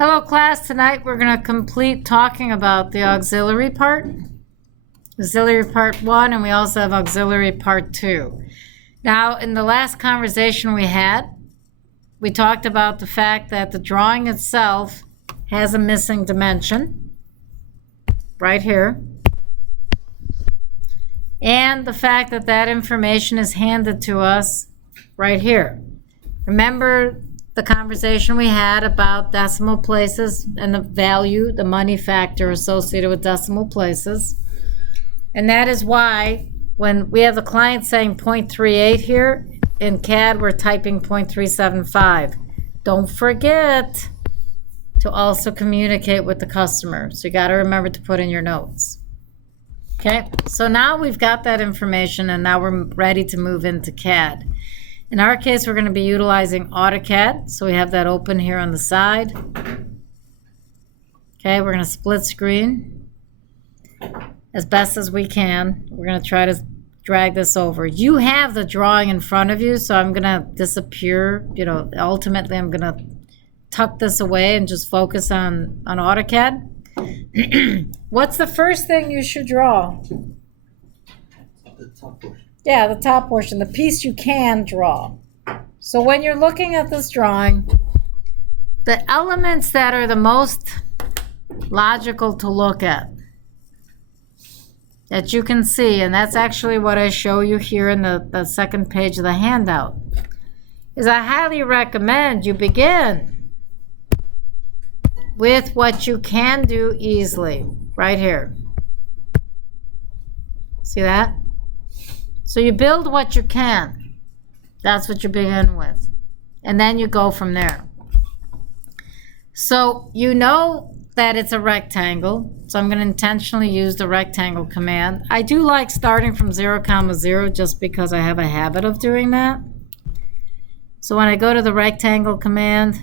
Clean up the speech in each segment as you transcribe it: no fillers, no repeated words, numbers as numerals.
Hello class, tonight we're going to complete talking about the auxiliary part. Auxiliary part 1, and we also have auxiliary part 2. Now, in the last conversation we had, we talked about the fact that the drawing itself has a missing dimension, right here. And the fact that that information is handed to us right here. Remember the conversation we had about decimal places and the value, the money factor associated with decimal places. And that is why when we have the client saying 0.38 here, in CAD we're typing 0.375. Don't forget to also communicate with the customer. So you got to remember to put in your notes. Okay, so now we've got that information and now we're ready to move into CAD. In our case, we're going to be utilizing AutoCAD. So we have that open here on the side. Okay, we're going to split screen as best as we can. We're going to try to drag this over. You have the drawing in front of you, so I'm going to disappear. Ultimately, I'm going to tuck this away and just focus on AutoCAD. What's the first thing you should draw? The top portion. Yeah, the top portion, the piece you can draw. So when you're looking at this drawing, the elements that are the most logical to look at, that you can see, and that's actually what I show you here in the second page of the handout, is I highly recommend you begin with what you can do easily, right here. See that? So you build what you can. That's what you begin with. And then you go from there. So you know that it's a rectangle. So I'm going to intentionally use the rectangle command. I do like starting from 0, 0 just because I have a habit of doing that. So when I go to the rectangle command,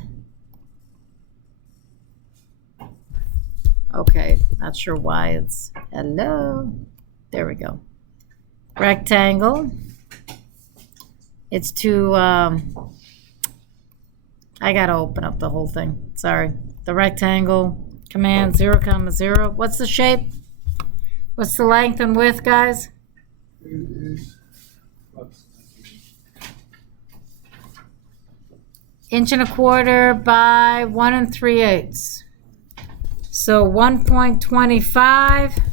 okay, not sure why it's hello. There we go. Rectangle. It's to, I gotta open up the whole thing. Sorry. The rectangle command 0, 0. What's the shape? What's the length and width, guys? Inch and a quarter by 1 3/8. So 1.25.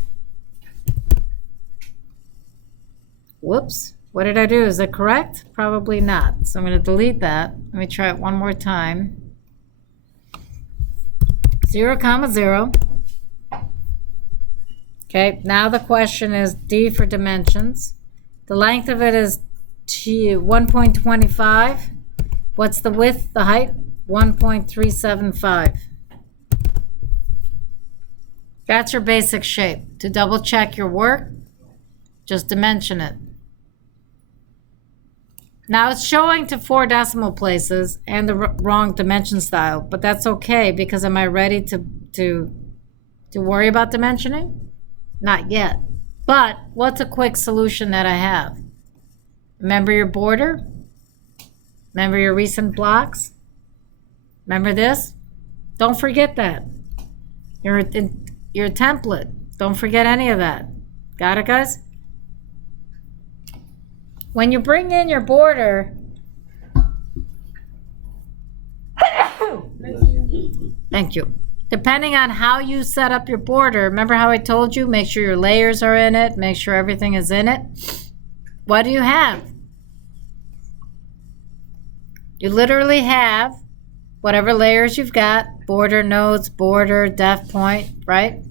Whoops, what did I do? Is it correct? Probably not. So I'm going to delete that. Let me try it one more time. 0, 0. Okay, now the question is D for dimensions. The length of it is 1.25. What's the width, the height? 1.375. That's your basic shape. To double check your work, just dimension it. Now it's showing to 4 decimal places and the wrong dimension style, but that's okay because am I ready to worry about dimensioning? Not yet. But what's a quick solution that I have? Remember your border? Remember your recent blocks? Remember this? Don't forget that. Your template. Don't forget any of that. Got it, guys? When you bring in your border, thank you. Depending on how you set up your border, remember how I told you, make sure your layers are in it, make sure everything is in it. What do you have? You literally have whatever layers you've got, border, nodes, border, def point, right?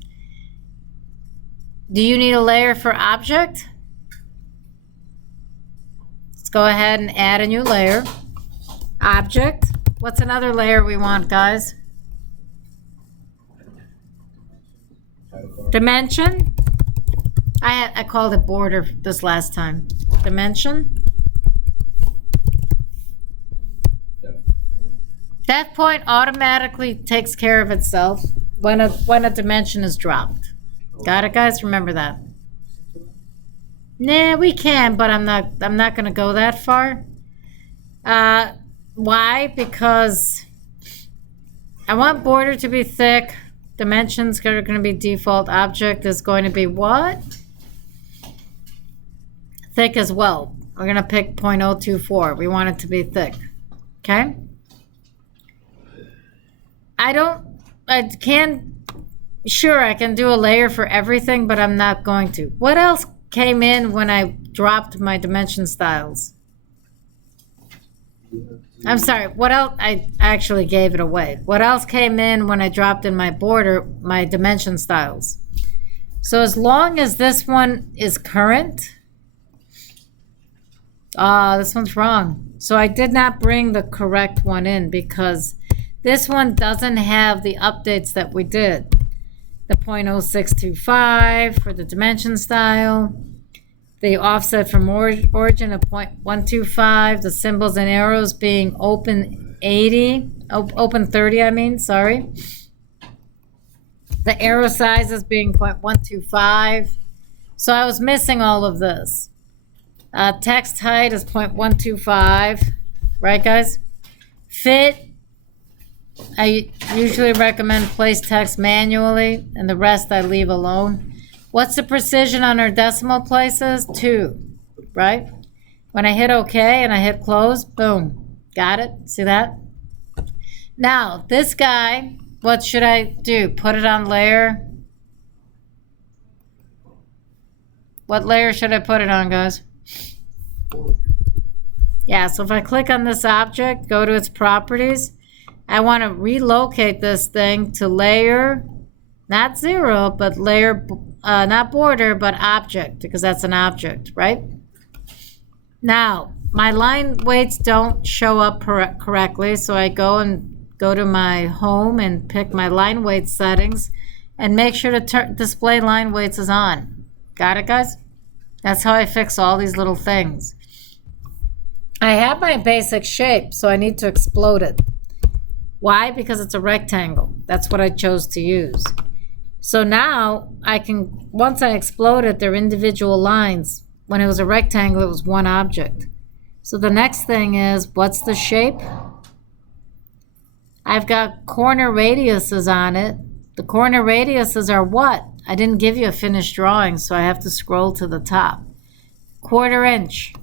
Do you need a layer for object? Go ahead and add a new layer. Object. What's another layer we want, guys? Dimension. I called it border this last time. Dimension. That point automatically takes care of itself when a dimension is dropped. Got it, guys? Remember that. Nah, we can, but I'm not going to go that far. Why? Because I want border to be thick. Dimensions are going to be default. Object is going to be what? Thick as well. We're going to pick 0.024. We want it to be thick. Okay? Sure, I can do a layer for everything, but I'm not going to. What else came in when I dropped my dimension styles? I'm sorry, what else? I actually gave it away. What else came in when I dropped in my border, my dimension styles? So as long as this one is current, this one's wrong. So I did not bring the correct one in because this one doesn't have the updates that we did. The 0.0625 for the dimension style, the offset from origin of 0.125, the symbols and arrows being open 30, I mean, sorry. The arrow sizes being 0.125. So I was missing all of this. Text height is 0.125, right guys? Fit, I usually recommend place text manually and the rest I leave alone. What's the precision on our decimal places? 2, right? When I hit OK and I hit close, boom, got it? See that? Now, this guy, what should I do? Put it on layer? What layer should I put it on, guys? Yeah, so if I click on this object, go to its properties, I want to relocate this thing to layer, not 0, but layer, not border, but object, because that's an object, right? Now, my line weights don't show up correctly, so I go to my home and pick my line weight settings and make sure to display line weights is on. Got it, guys? That's how I fix all these little things. I have my basic shape, so I need to explode it. Why? Because it's a rectangle. That's what I chose to use. So now I can, once I explode it, they're individual lines. When it was a rectangle, it was one object. So the next thing is, what's the shape? I've got corner radiuses on it. The corner radiuses are what? I didn't give you a finished drawing, so I have to scroll to the top. 1/4 inch.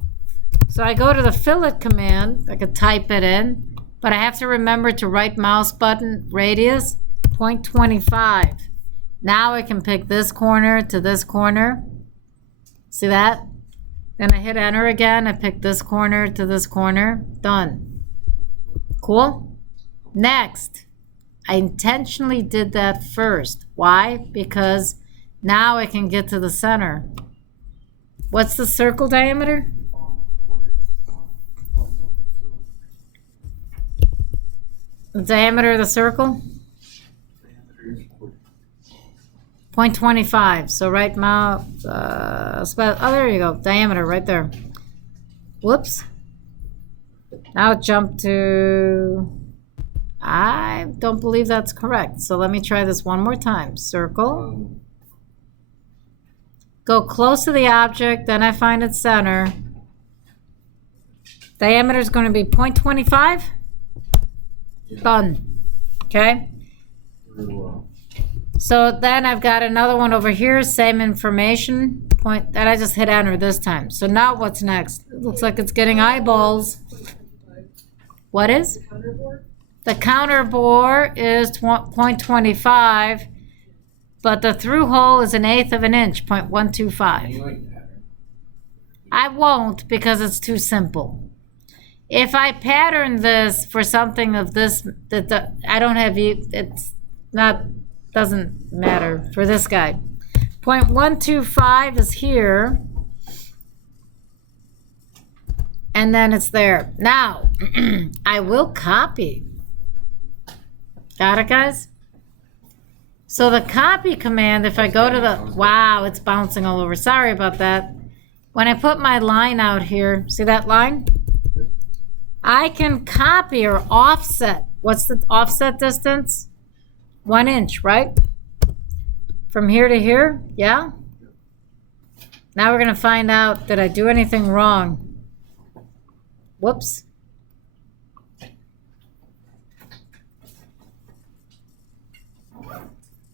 So I go to the fillet command. I could type it in. But I have to remember to right mouse button, radius, 0.25. Now I can pick this corner to this corner. See that? Then I hit enter again. I pick this corner to this corner. Done. Cool? Next, I intentionally did that first. Why? Because now I can get to the center. What's the circle diameter? The diameter of the circle? 0.25. So right mouse, there you go. Diameter right there. Whoops. Now jump to, I don't believe that's correct. So let me try this one more time. Circle. Go close to the object, then I find its center. Diameter is going to be 0.25. Done. Okay. So then I've got another one over here, same information. Point that I just hit enter this time. So now what's next? It looks like it's getting eyeballs. What is? The counter bore is 0.25, but the through hole is 1/8 of an inch, 0.125. I won't because it's too simple. If I pattern this for something of this, I don't have, it's not, doesn't matter for this guy. 0.125 is here. And then it's there. Now, I will copy. Got it, guys? So the copy command, if I go to the, wow, it's bouncing all over. Sorry about that. When I put my line out here, see that line? I can copy or offset. What's the offset distance? 1 inch, right? From here to here, yeah? Now we're gonna find out, did I do anything wrong? Whoops.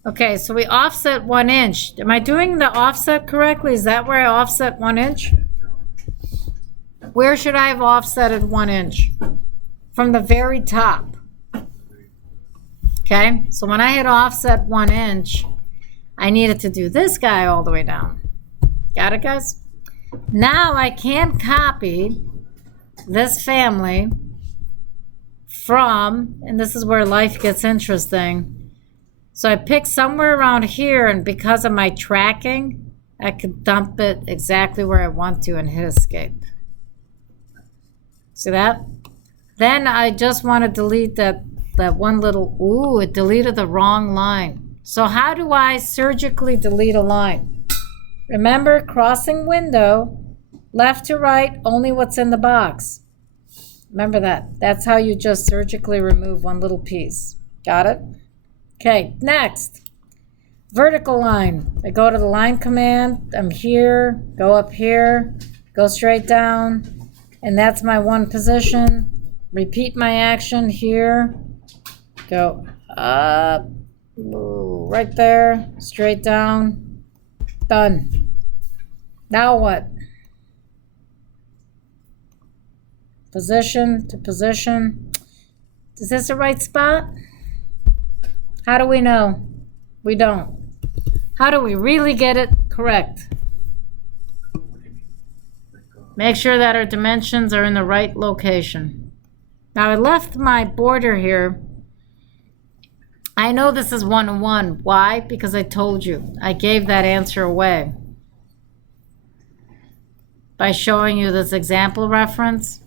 Okay, so we offset 1 inch. Am I doing the offset correctly? Is that where I offset 1 inch? Where should I have offsetted 1 inch? From the very top. Okay, so when I had offset 1 inch, I needed to do this guy all the way down. Got it, guys? Now I can copy this family from, and this is where life gets interesting. So I pick somewhere around here, and because of my tracking, I could dump it exactly where I want to and hit escape. See that? Then I just want to delete that one little, ooh, it deleted the wrong line. So how do I surgically delete a line? Remember, crossing window, left to right, only what's in the box. Remember that. That's how you just surgically remove one little piece. Got it? Okay, next. Vertical line. I go to the line command. I'm here, go up here, go straight down, and that's my one position. Repeat my action here. Go up, right there, straight down. Done. Now what? Position to position. Is this the right spot? How do we know? We don't. How do we really get it correct? Make sure that our dimensions are in the right location. Now I left my border here. I know this is 1-1. Why? Because I told you. I gave that answer away by showing you this example reference.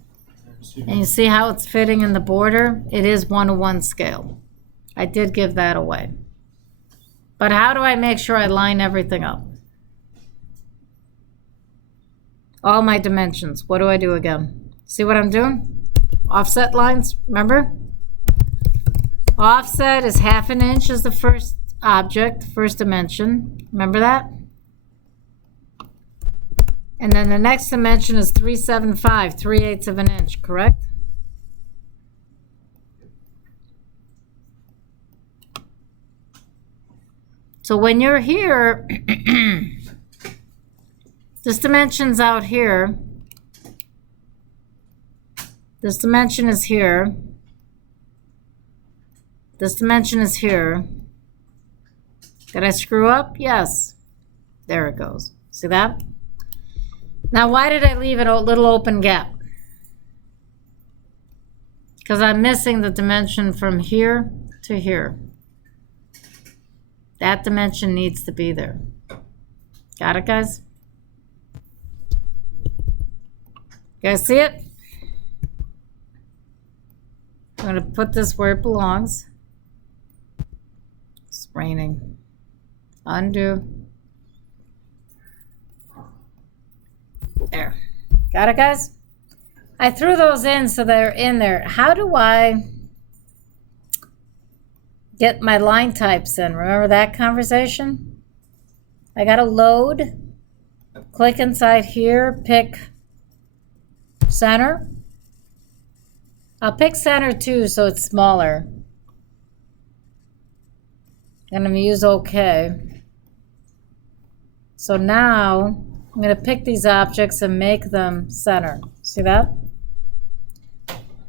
And you see how it's fitting in the border? It is 1-1 scale. I did give that away. But how do I make sure I line everything up? All my dimensions. What do I do again? See what I'm doing? Offset lines, remember? Offset is 1/2 inch as the first object, first dimension. Remember that? And then the next dimension is 375, 3/8 of an inch, correct? So when you're here, this dimension's out here. This dimension is here. This dimension is here. Did I screw up? Yes. There it goes. See that? Now, why did I leave it a little open gap? Because I'm missing the dimension from here to here. That dimension needs to be there. Got it, guys? You guys see it? I'm going to put this where it belongs. It's raining. Undo. There. Got it, guys? I threw those in so they're in there. How do I get my line types in? Remember that conversation? I got to load. Click inside here. Pick center. I'll pick center too so it's smaller. And I'm going to use OK. So now I'm going to pick these objects and make them center. See that?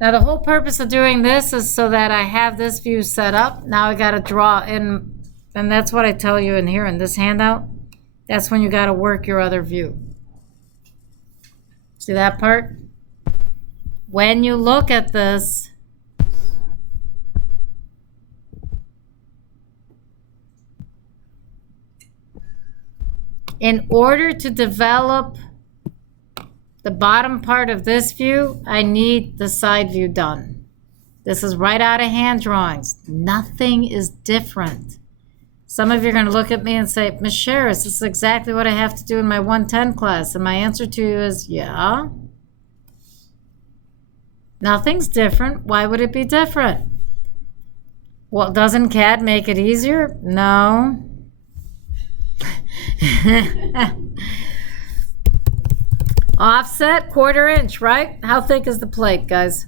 Now the whole purpose of doing this is so that I have this view set up. Now I got to draw in, and that's what I tell you in here in this handout. That's when you got to work your other view. See that part? When you look at this, in order to develop the bottom part of this view, I need the side view done. This is right out of hand drawings. Nothing is different. Some of you are going to look at me and say, Ms. Sherris, this is exactly what I have to do in my 110 class. And my answer to you is, yeah. Nothing's different. Why would it be different? Well, doesn't CAD make it easier? No. Offset, 1/4 inch, right? How thick is the plate, guys?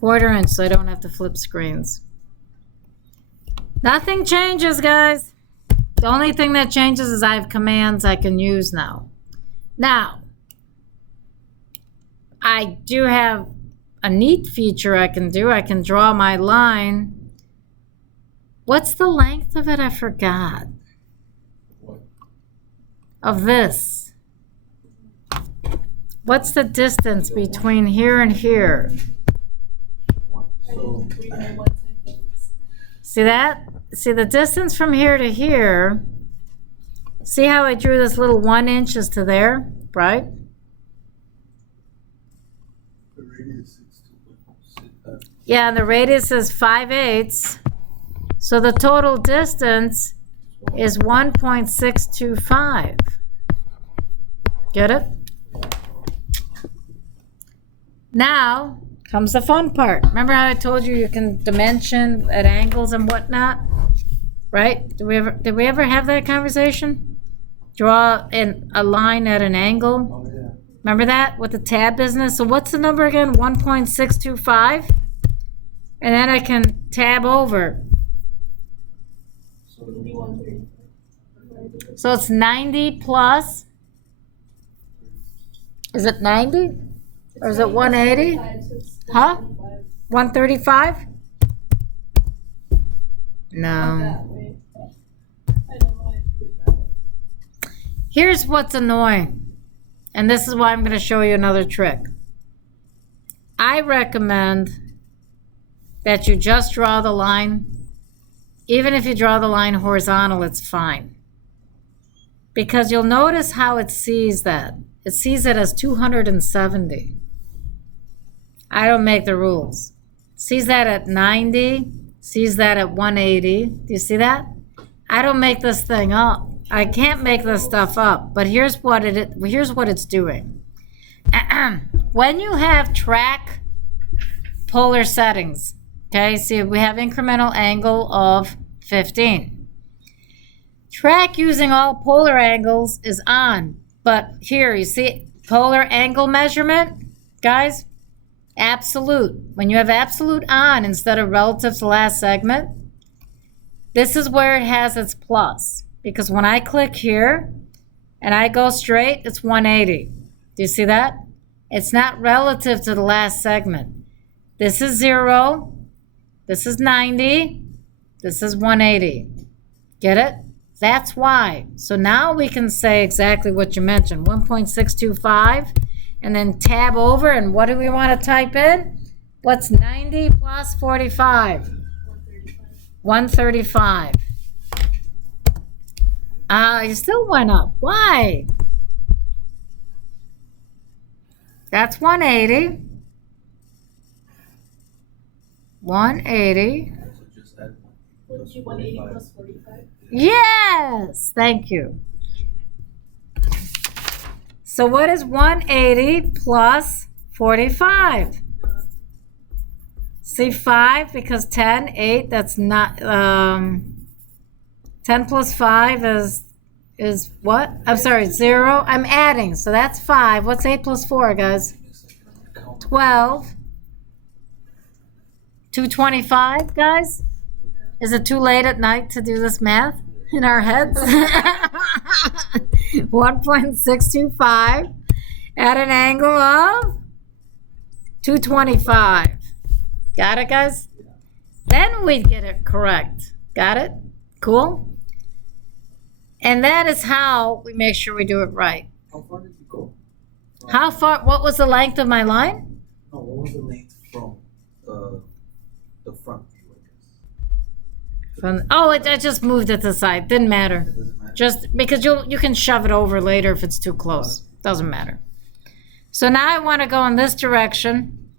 1/4 inch, so I don't have to flip screens. Nothing changes, guys. The only thing that changes is I have commands I can use now. Now, I do have a neat feature I can do. I can draw my line. What's the length of it? I forgot. What? Of this. What's the distance between here and here? So, See that? See the distance from here to here. See how I drew this little 1 inch is to there, right? the radius is 2.6. Yeah, and the radius is 5/8. So the total distance is 1.625. Get it? Now comes the fun part. Remember how I told you you can dimension at angles and whatnot? Right? Did we ever have that conversation? Draw a line at an angle. Oh, yeah. Remember that with the tab business? So what's the number again? 1.625? And then I can tab over. So it's 90 plus. Is it 90? Or is it 180? Huh? 135? No. Here's what's annoying. And this is why I'm going to show you another trick. I recommend that you just draw the line. Even if you draw the line horizontal, it's fine. Because you'll notice how it sees that. It sees it as 270. I don't make the rules. Sees that at 90, sees that at 180. Do you see that? I don't make this thing up. I can't make this stuff up, but here's what it's doing. When you have track polar settings, okay, see we have incremental angle of 15. Track using all polar angles is on, but here you see polar angle measurement, guys, absolute. When you have absolute on instead of relative to last segment, this is where it has its plus. Because when I click here and I go straight, it's 180. Do you see that? It's not relative to the last segment. This is 0. This is 90. This is 180. Get it? That's why. So now we can say exactly what you mentioned, 1.625, and then tab over, and what do we want to type in? What's 90 plus 45? 135. You still went up. Why? That's 180. 180. So just add Would it be 180 plus 45? Yes, thank you. So what is 180 plus 45? See 5 because 10, 8, that's not 10 plus 5 is what? I'm sorry, 0. I'm adding, so that's 5. What's 8 plus 4, guys? 12. 225, guys? Is it too late at night to do this math in our heads? 1.625 at an angle of 225. Got it, guys? Then we get it correct. Got it? Cool? And that is how we make sure we do it right. How far did you go? How far? What was the length of my line? No, what was the length from the front view, I guess? I just moved it to the side. Didn't matter. It doesn't matter. Just because you can shove it over later if it's too close. Doesn't matter. So now I want to go in this direction.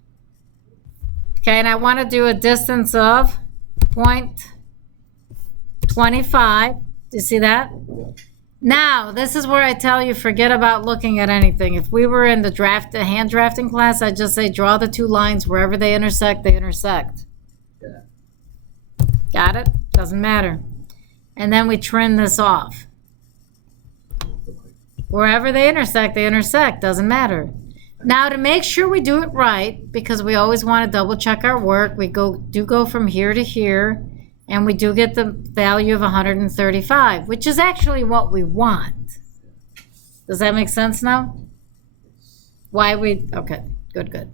Okay, and I want to do a distance of 0.25. Do you see that? Now, this is where I tell you, forget about looking at anything. If we were in the hand drafting class, I'd just say draw the two lines wherever they intersect, they intersect. Yeah. Got it? Doesn't matter. And then we trim this off. Wherever they intersect, doesn't matter. Now, to make sure we do it right, because we always want to double check our work, we go from here to here, And we do get the value of 135, which is actually what we want. Does that make sense now? Okay, good.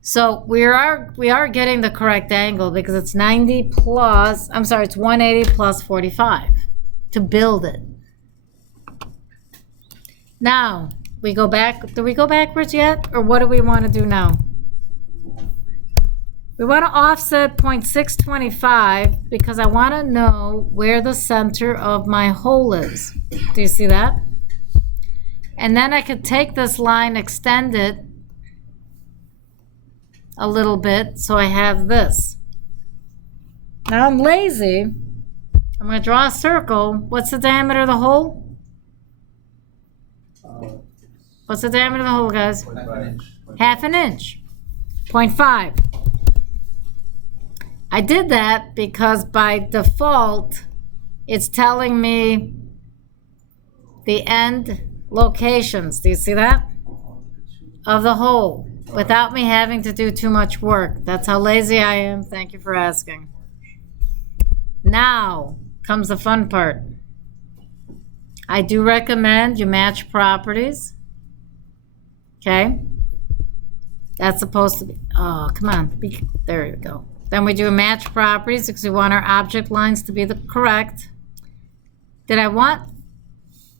So we are getting the correct angle because it's 90 plus, I'm sorry, it's 180 plus 45 to build it. Now, we go back, do we go backwards yet? Or what do we want to do now? We want to offset 0.625 because I want to know where the center of my hole is. Do you see that? And then I could take this line, extend it a little bit, so I have this. Now I'm lazy. I'm going to draw a circle. What's the diameter of the hole? What's the diameter of the hole, guys? Half an inch. 0.5. I did that because by default, it's telling me the end locations. Do you see that? Of the hole, without me having to do too much work. That's how lazy I am. Thank you for asking. Now comes the fun part. I do recommend you match properties. Okay? That's supposed to be, oh, come on. There you go. Then we do match properties because we want our object lines to be the correct. Did I want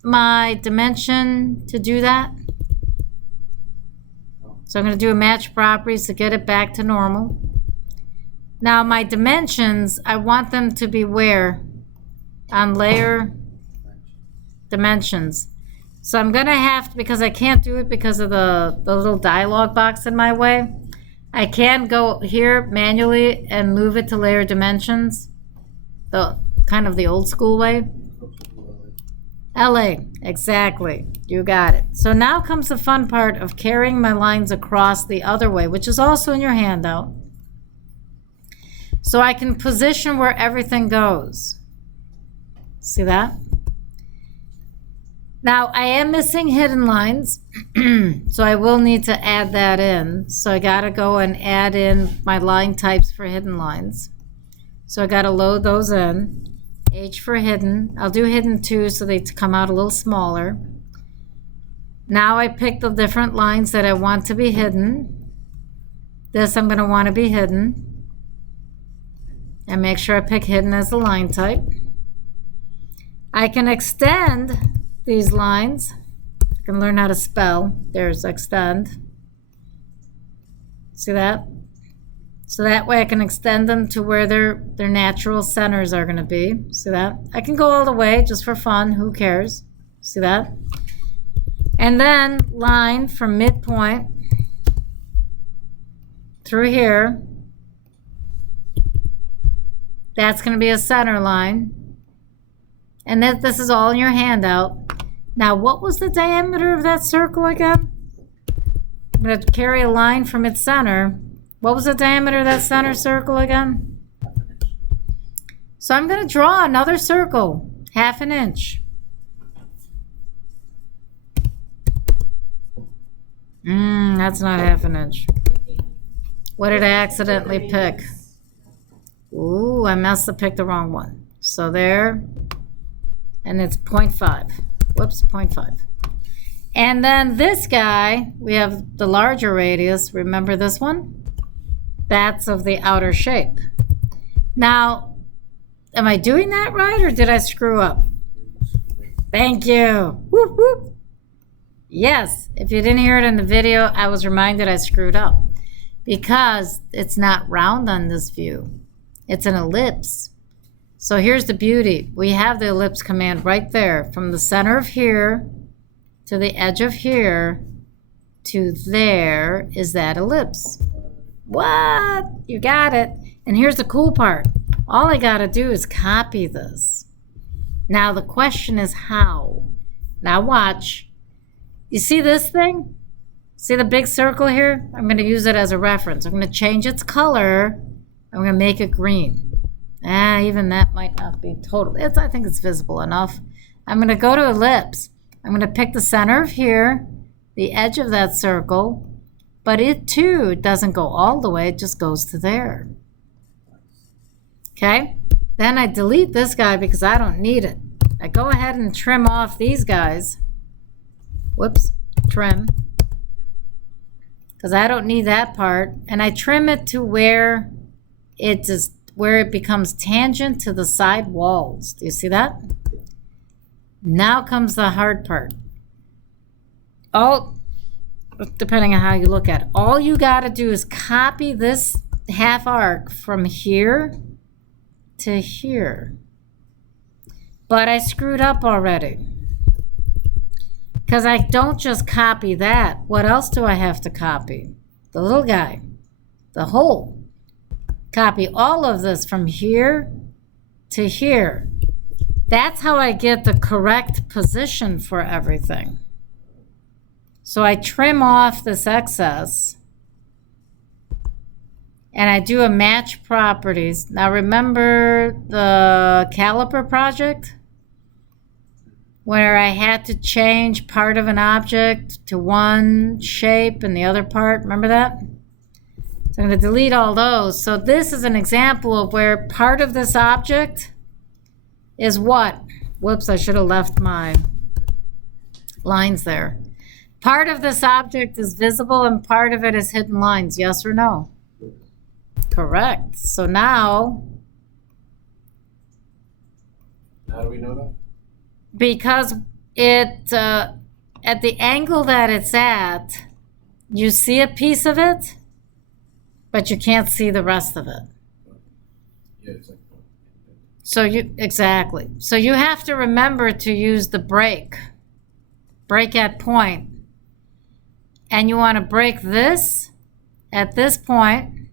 my dimension to do that? So I'm going to do a match properties to get it back to normal. Now my dimensions, I want them to be where? On layer dimensions. So I'm going to have to, because I can't do it because of the little dialog box in my way, I can go here manually and move it to layer dimensions, the kind of the old school way. LA, exactly. You got it. So now comes the fun part of carrying my lines across the other way, which is also in your handout. So I can position where everything goes. See that? Now, I am missing hidden lines, so I will need to add that in. So I got to go and add in my line types for hidden lines. So I got to load those in. H for hidden. I'll do hidden too, so they come out a little smaller. Now I pick the different lines that I want to be hidden. This I'm going to want to be hidden. And make sure I pick hidden as the line type. I can extend these lines. I can learn how to spell. There's extend. See that? So that way I can extend them to where their natural centers are going to be. See that? I can go all the way just for fun. Who cares? See that? And then line from midpoint through here. That's going to be a center line. And this is all in your handout. Now, what was the diameter of that circle again? I'm going to carry a line from its center. What was the diameter of that center circle again? So I'm going to draw another circle, half an inch. That's not half an inch. What did I accidentally pick? Ooh, I must have picked the wrong one. So there, and it's 0.5. Whoops, 0.5. And then this guy, we have the larger radius. Remember this one? That's of the outer shape. Now, am I doing that right or did I screw up? Thank you. Whoop, whoop. Yes, if you didn't hear it in the video, I was reminded I screwed up because it's not round on this view. It's an ellipse. So here's the beauty. We have the ellipse command right there. From the center of here to the edge of here to there is that ellipse. What? You got it. And here's the cool part. All I got to do is copy this. Now the question is how? Now watch. You see this thing? See the big circle here? I'm going to use it as a reference. I'm going to change its color. I'm going to make it green. Even that might not be total. I think it's visible enough. I'm going to go to ellipse. I'm going to pick the center of here, the edge of that circle, but it too doesn't go all the way. It just goes to there. Okay? Then I delete this guy because I don't need it. I go ahead and trim off these guys. Whoops, trim. Because I don't need that part. And I trim it to where it becomes tangent to the side walls. Do you see that? Now comes the hard part. Depending on how you look at it, all you got to do is copy this half arc from here to here. But I screwed up already. Because I don't just copy that. What else do I have to copy? The little guy. The hole. Copy all of this from here to here. That's how I get the correct position for everything. So I trim off this excess. And I do a match properties. Now remember the caliper project? Where I had to change part of an object to one shape and the other part. Remember that? So I'm going to delete all those. So this is an example of where part of this object is what? Whoops, I should have left my lines there. Part of this object is visible and part of it is hidden lines. Yes or no? Correct. So now... How do we know that? Because it, at the angle that it's at, you see a piece of it, but you can't see the rest of it. Yeah, it's like Exactly. So you have to remember to use the break at point. And you want to break this at this point.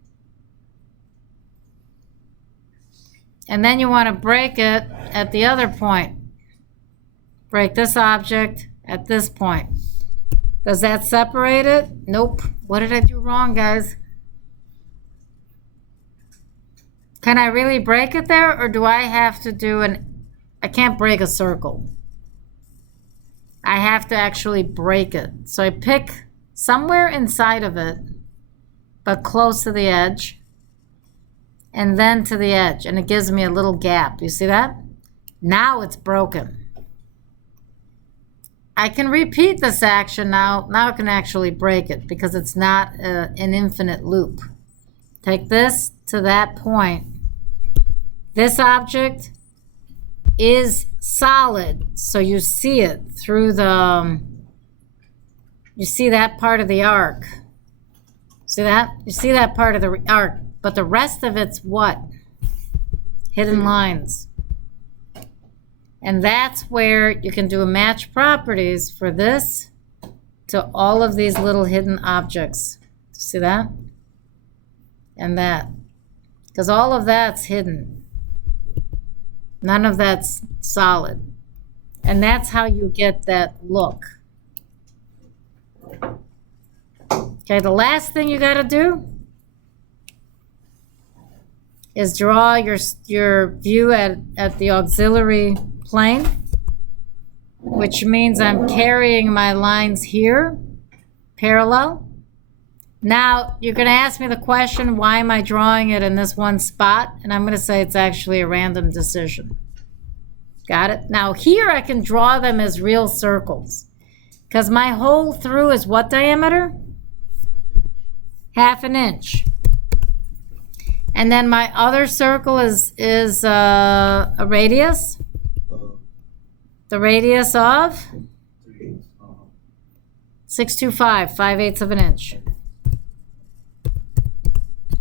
And then you want to break it at the other point. Break this object at this point. Does that separate it? Nope. What did I do wrong, guys? Can I really break it there, or do I have to do I can't break a circle. I have to actually break it. So I pick somewhere inside of it, but close to the edge, and then to the edge, and it gives me a little gap. You see that? Now it's broken. I can repeat this action now. Now I can actually break it because it's not an infinite loop. Take this to that point. This object is solid, so you see it through you see that part of the arc. See that? You see that part of the arc, but the rest of it's what? Hidden lines. And that's where you can do a match properties for this to all of these little hidden objects. See that? And that. Because all of that's hidden. None of that's solid. And that's how you get that look. Okay, the last thing you got to do is draw your view at the auxiliary plane, which means I'm carrying my lines here, parallel. Now, you're going to ask me the question, why am I drawing it in this one spot? And I'm going to say it's actually a random decision. Got it? Now, here I can draw them as real circles, because my hole through is what diameter? 1/2 inch. And then my other circle is a radius. The radius of 625, 5/8 of an inch.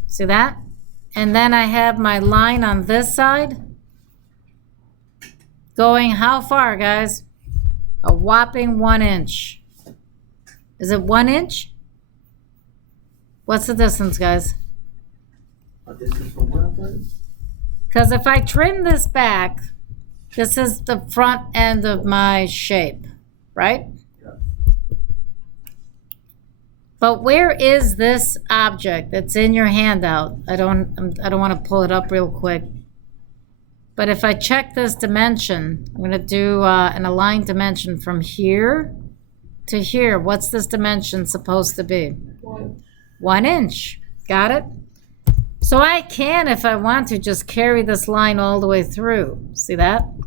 See that? And then I have my line on this side going how far, guys? A whopping 1 inch. Is it 1 inch? What's the distance, guys? This is from where I'm from? Because if I trim this back, this is the front end of my shape, right? Yeah. But where is this object that's in your handout? I don't want to pull it up real quick. But if I check this dimension, I'm going to do an aligned dimension from here to here. What's this dimension supposed to be? 1 inch. Got it? So I can, if I want to, just carry this line all the way through. See that? Do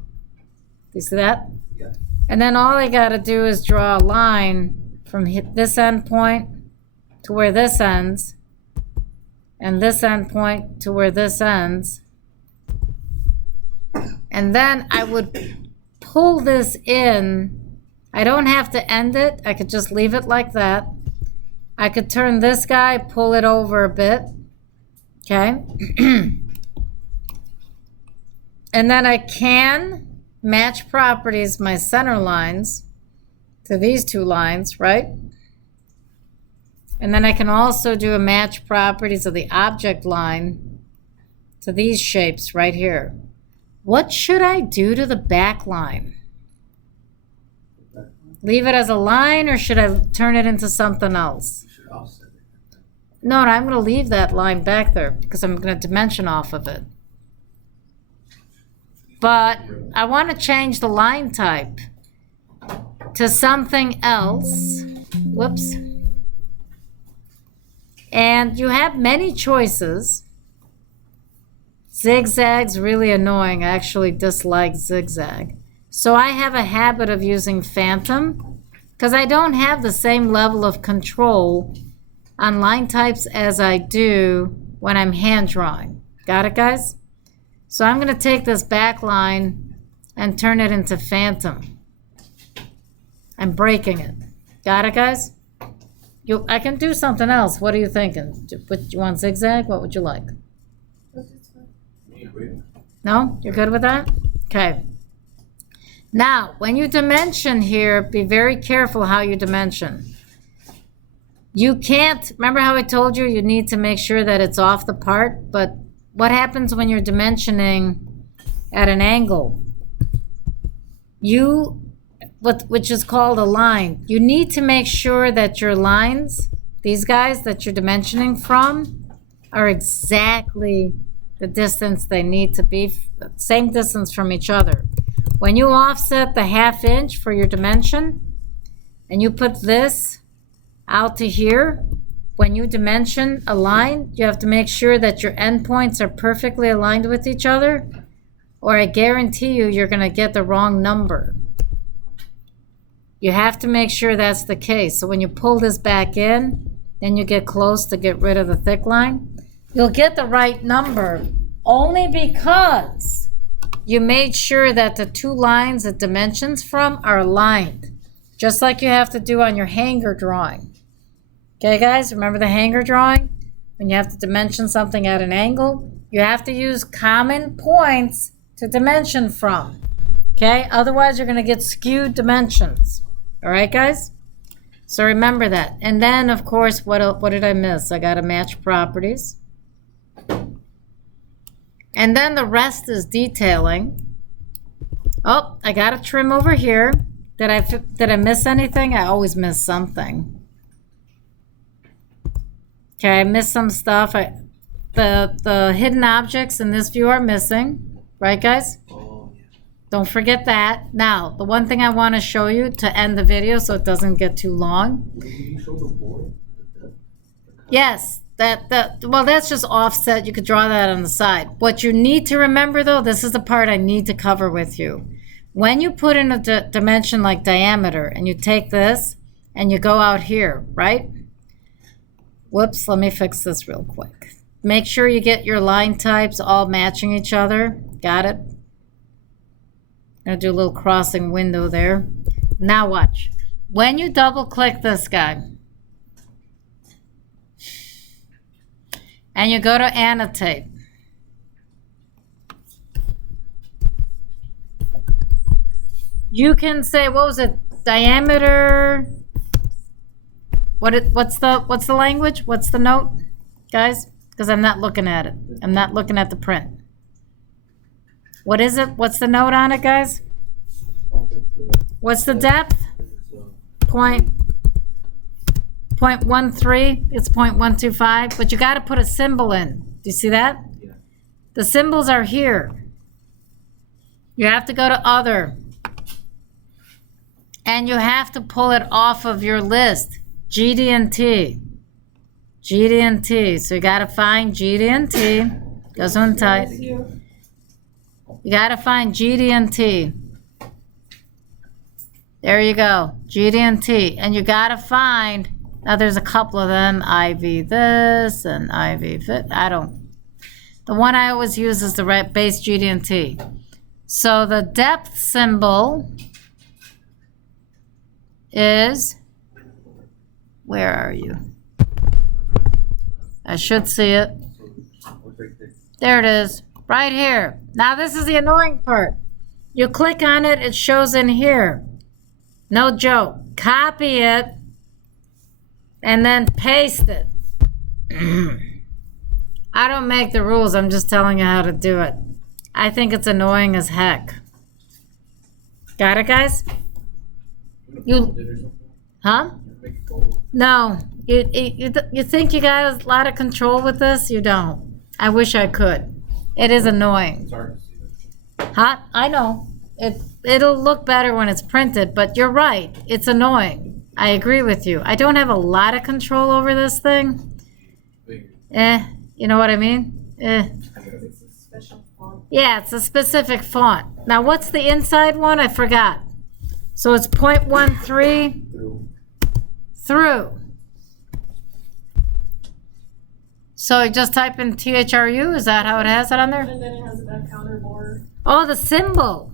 you see that? Yeah. And then all I got to do is draw a line from this end point to where this ends, and this end point to where this ends. And then I would pull this in. I don't have to end it. I could just leave it like that. I could turn this guy, pull it over a bit. Okay. And then I can match properties, my center lines, to these two lines, right? And then I can also do a match properties of the object line to these shapes right here. What should I do to the back line? Leave it as a line, or should I turn it into something else? You should offset it. No, I'm going to leave that line back there because I'm going to dimension off of it. But I want to change the line type to something else. Whoops. And you have many choices. Zigzag's really annoying. I actually dislike zigzag. So I have a habit of using phantom because I don't have the same level of control on line types as I do when I'm hand drawing. Got it, guys? So I'm going to take this back line and turn it into phantom. I'm breaking it. Got it, guys? I can do something else. What are you thinking? You want zigzag? What would you like? No? You're good with that? Okay. Now, when you dimension here, be very careful how you dimension. You can't, remember how I told you you need to make sure that it's off the part? But what happens when you're dimensioning at an angle? Which is called a line. You need to make sure that your lines, these guys that you're dimensioning from, are exactly the distance they need to be, same distance from each other. When you offset the 1/2 inch for your dimension, and you put this out to here, when you dimension a line, you have to make sure that your endpoints are perfectly aligned with each other, or I guarantee you're going to get the wrong number. You have to make sure that's the case. So when you pull this back in, then you get close to get rid of the thick line, you'll get the right number only because you made sure that the two lines it dimensions from are aligned, just like you have to do on your hanger drawing. Okay, guys, remember the hanger drawing? When you have to dimension something at an angle, you have to use common points to dimension from. Okay, otherwise you're going to get skewed dimensions. All right, guys? So remember that. And then, of course, what did I miss? I got to match properties. And then the rest is detailing. Oh, I got a trim over here. Did I miss anything? I always miss something. Okay, I missed some stuff. The hidden objects in this view are missing. Right, guys? Oh, yeah. Don't forget that. Now, the one thing I want to show you to end the video so it doesn't get too long. Did you show the board? Yes, well, that's just offset. You could draw that on the side. What you need to remember, though, this is the part I need to cover with you. When you put in a dimension like diameter and you take this and you go out here, right? Whoops, let me fix this real quick. Make sure you get your line types all matching each other. Got it? I'm going to do a little crossing window there. Now watch. When you double click this guy and you go to annotate, you can say, what was it? Diameter. What's the language? What's the note, guys? Because I'm not looking at it. I'm not looking at the print. What is it? What's the note on it, guys? What's the depth? 0.13. It's 0.125. But you got to put a symbol in. Do you see that? Yeah. The symbols are here. You have to go to other. And you have to pull it off of your list. GD&T. GD&T. So you gotta find GD&T. Goes on tight. You You gotta find GD&T. There you go, GD&T. And you gotta find, now there's a couple of them, IV this and IV fit. The one I always use is the right base GD&T. So the depth symbol is, where are you? I should see it. There it is, right here. Now this is the annoying part. You click on it, it shows in here. No joke. Copy it and then paste it. I don't make the rules, I'm just telling you how to do it. I think it's annoying as heck. Got it, guys? Huh? No. You think you got a lot of control with this? You don't. I wish I could. It is annoying. It's hard to see that. Huh? I know. It'll look better when it's printed, but you're right. It's annoying. I agree with you. I don't have a lot of control over this thing. You know what I mean? it's a special font. Yeah, it's a specific font. Now, what's the inside one? I forgot. So it's 0.13 through. So you just type in THRU? Is that how it has it on there? And then it has a back counter board Oh, the symbol.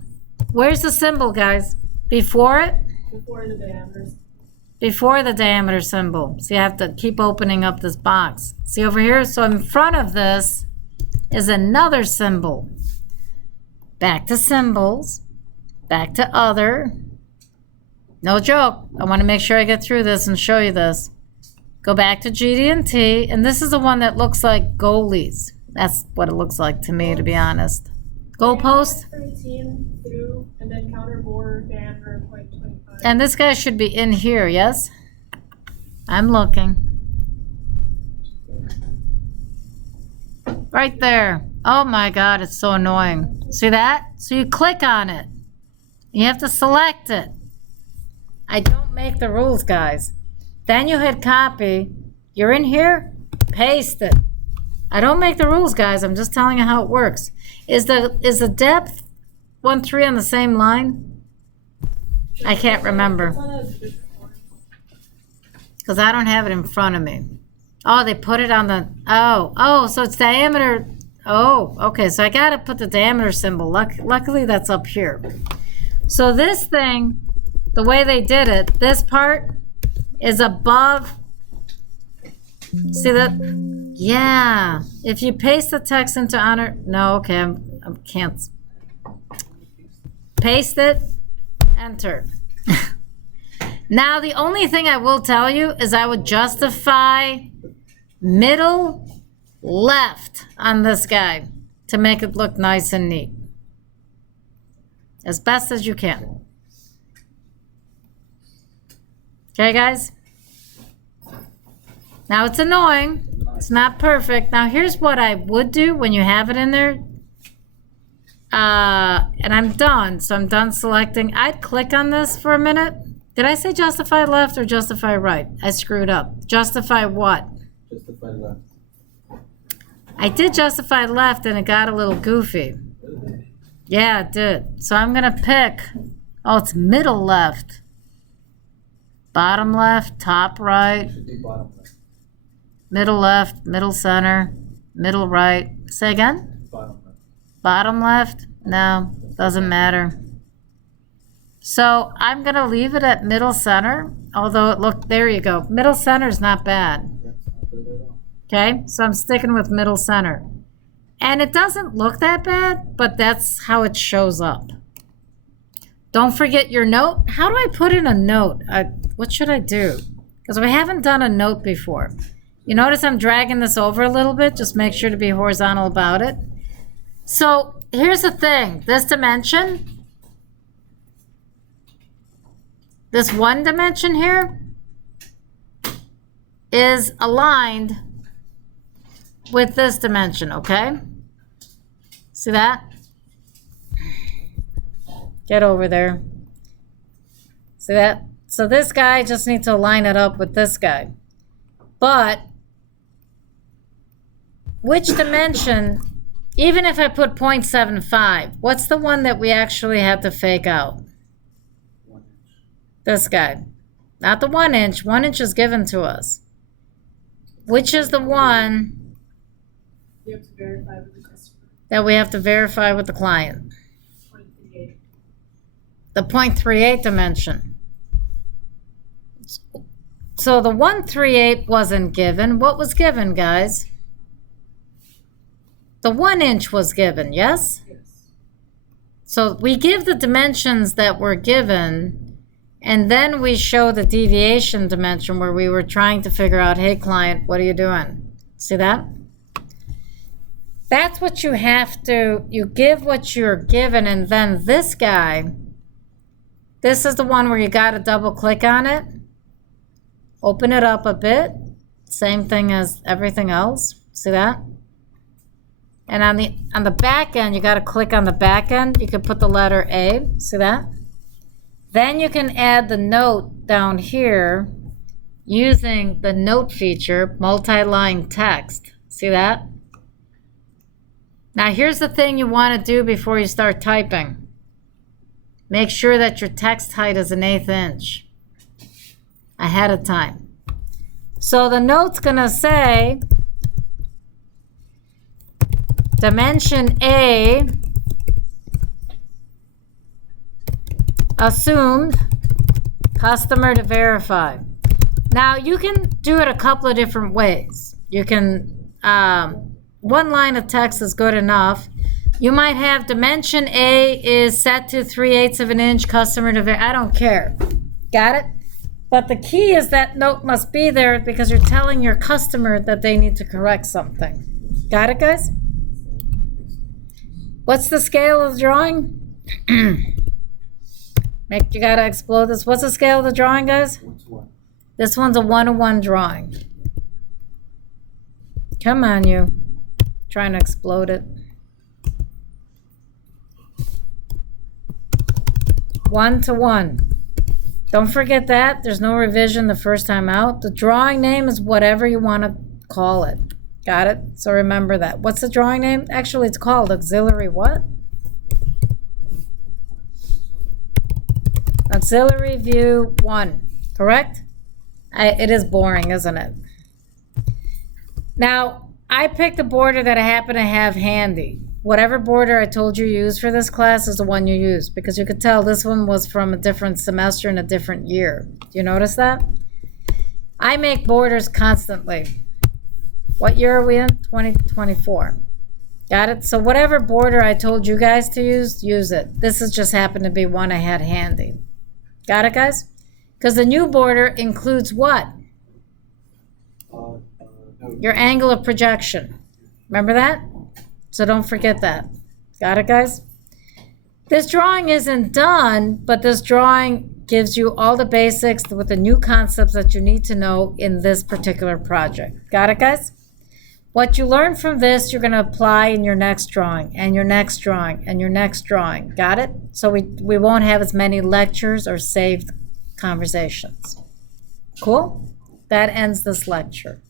Where's the symbol, guys? Before it? before the diameters. Before the diameter symbol. So you have to keep opening up this box. See over here? So in front of this is another symbol. Back to symbols. Back to other. No joke. I want to make sure I get through this and show you this. Go back to GD&T, and this is the one that looks like goalies. That's what it looks like to me, to be honest. Goalpost. 13 through, and then counter board diameter 0.25. And this guy should be in here, yes? I'm looking. Right there. Oh my God, it's so annoying. See that? So you click on it. You have to select it. I don't make the rules, guys. Then you hit copy. You're in here, paste it. I don't make the rules, guys. I'm just telling you how it works. Is the depth 1.3 on the same line? I can't remember. It's on a different one. Because I don't have it in front of me. Oh, they put it on the, oh, so it's diameter. Oh, okay, so I got to put the diameter symbol. Luckily, that's up here. So this thing, the way they did it, this part is above. See that? Yeah. If you paste the text into honor, no, okay, I can't. Paste it, enter. Now, the only thing I will tell you is I would justify middle left on this guy to make it look nice and neat. As best as you can. Okay, guys? Now, it's annoying. It's not perfect. Now, here's what I would do when you have it in there. And I'm done. So I'm done selecting. I'd click on this for a minute. Did I say justify left or justify right? I screwed up. Justify what? Justify left. I did justify left and it got a little goofy. Yeah, it did. So I'm going to pick, oh, it's middle left. Bottom left, top right, Should be bottom left. middle left, middle center, middle right. Say again? Bottom left. Bottom left? No, doesn't matter. So I'm going to leave it at middle center, although there you go. Middle center is not bad. That's not good at all. Okay, so I'm sticking with middle center. And it doesn't look that bad, but that's how it shows up. Don't forget your note. How do I put in a note? What should I do? Because we haven't done a note before. You notice I'm dragging this over a little bit. Just make sure to be horizontal about it. So here's the thing. This dimension, this one dimension here, is aligned with this dimension, okay? See that? Get over there. See that? So this guy just needs to line it up with this guy. But which dimension, even if I put 0.75, what's the one that we actually had to fake out? 1 inch. This guy. Not the 1 inch. 1 inch is given to us. Which is the one You have to verify with the customer. that we have to verify with the client? 0.38. The 0.38 dimension. So the 138 wasn't given. What was given, guys? The 1 inch was given, yes? Yes. So we give the dimensions that were given, and then we show the deviation dimension where we were trying to figure out, hey, client, what are you doing? See that? That's what you have to, you give what you're given, and then this guy, this is the one where you got to double click on it. Open it up a bit. Same thing as everything else. See that? And on the back end, you got to click on the back end. You can put the letter A. See that? Then you can add the note down here using the note feature, multi-line text. See that? Now here's the thing you want to do before you start typing. Make sure that your text height is 1/8 inch ahead of time. So the note's gonna say dimension A assumed, customer to verify. Now you can do it a couple of different ways. You can, one line of text is good enough. You might have dimension A is set to 3/8 of an inch, customer to verify. I don't care. Got it? But the key is that note must be there because you're telling your customer that they need to correct something. Got it, guys? What's the scale of the drawing? You gotta explode this. What's the scale of the drawing, guys? 1:1. This one's a 1:1 drawing. Come on, you. Trying to explode it. 1:1. Don't forget that. There's no revision the first time out. The drawing name is whatever you want to call it. Got it? So remember that. What's the drawing name? Actually, it's called auxiliary what? Auxiliary view 1. Correct? It is boring, isn't it? Now, I picked a border that I happen to have handy. Whatever border I told you use for this class is the one you use, because you could tell this one was from a different semester and a different year. Do you notice that? I make borders constantly. What year are we in? 2024. Got it? So whatever border I told you guys to use it. This has just happened to be one I had handy. Got it, guys? Because the new border includes what? No. Your angle of projection. Remember that? So don't forget that. Got it, guys? This drawing isn't done, but this drawing gives you all the basics with the new concepts that you need to know in this particular project. Got it, guys? What you learn from this, you're going to apply in your next drawing, and your next drawing, and your next drawing. Got it? So we won't have as many lectures or saved conversations. Cool? That ends this lecture.